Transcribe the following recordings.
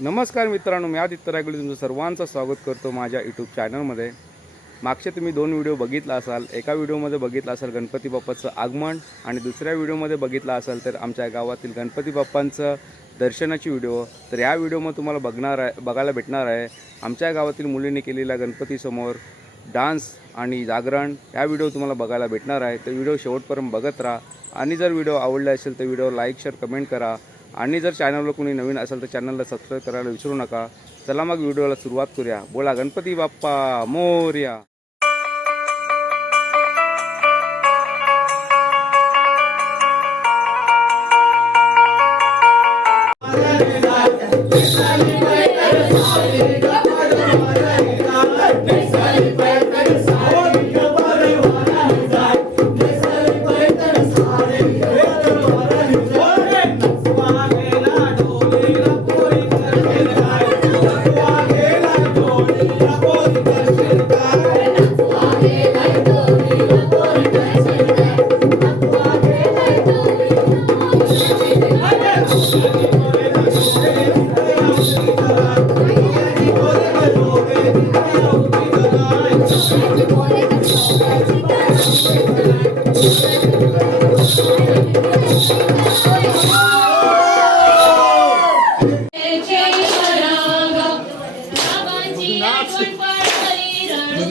नमस्कार मित्रांनो मी आदित्य रायगुडे तुमचं सर्वांचं स्वागत करतो माझ्या यूट्यूब चॅनलमध्ये मागचे तुम्ही दोन व्हिडिओ बघितला असाल एका व्हिडिओमध्ये बघितला असाल गणपती बाप्पाचं आगमन आणि दुसऱ्या व्हिडिओमध्ये बघितला असाल तर आमच्या गावातील गणपती बाप्पांचं दर्शनाची व्हिडिओ तर या व्हिडिओमध्ये तुम्हाला बघणार आहे बघायला भेटणार आहे. आमच्या गावातील मुलींनी केलेल्या गणपतीसमोर डान्स आणि जागरण या व्हिडिओ तुम्हाला बघायला भेटणार आहे. तर व्हिडिओ शेवटपर्यंत बघत राहा. आणि जर व्हिडिओ आवडला असेल तर व्हिडिओ लाईक शेअर कमेंट करा. आणि जर चॅनलवर कोणी नवीन असेल तर चॅनलला सबस्क्राईब करायला विसरू नका. चला मग व्हिडिओला सुरुवात करूया. बोला गणपती बाप्पा मोर्या.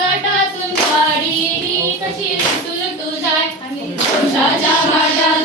घाटातून गाडी कशी तुलटू जाय. आणि वंशाच्या घाटातून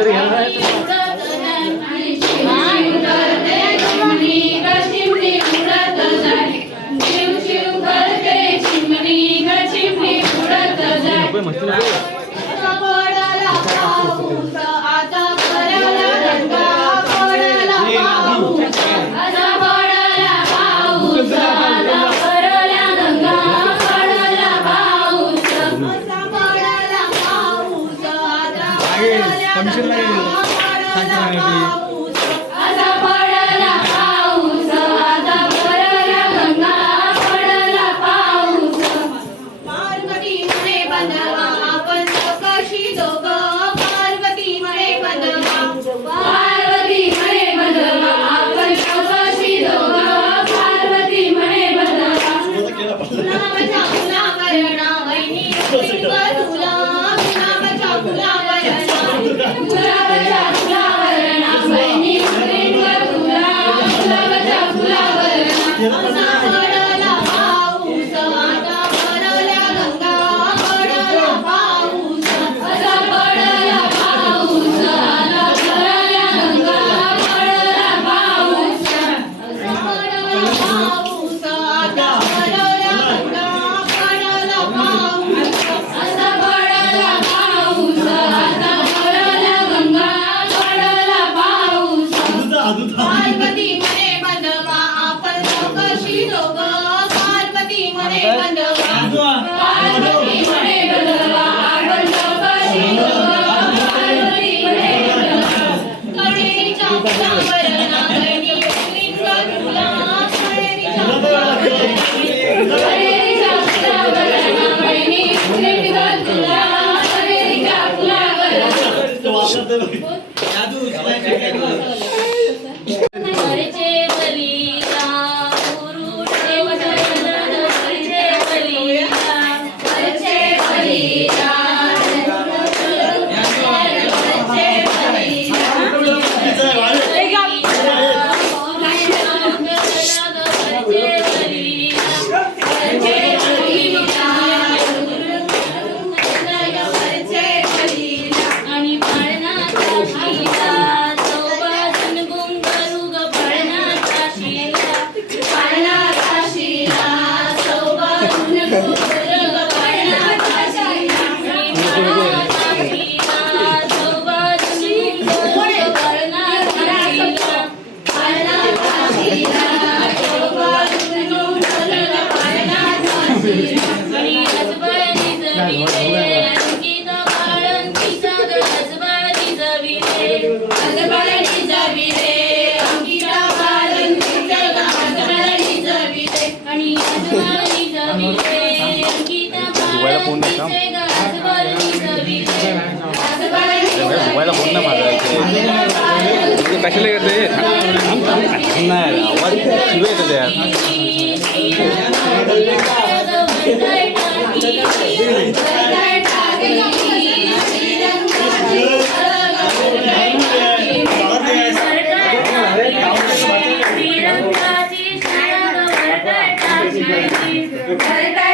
obrigado. ఫంక్షన్లో సంక్రాంతి you know? দাদু फोनला थांब मोबाईलला फोन ना माझा तू कशाला नाही आवाज शिव येतं Dari baik.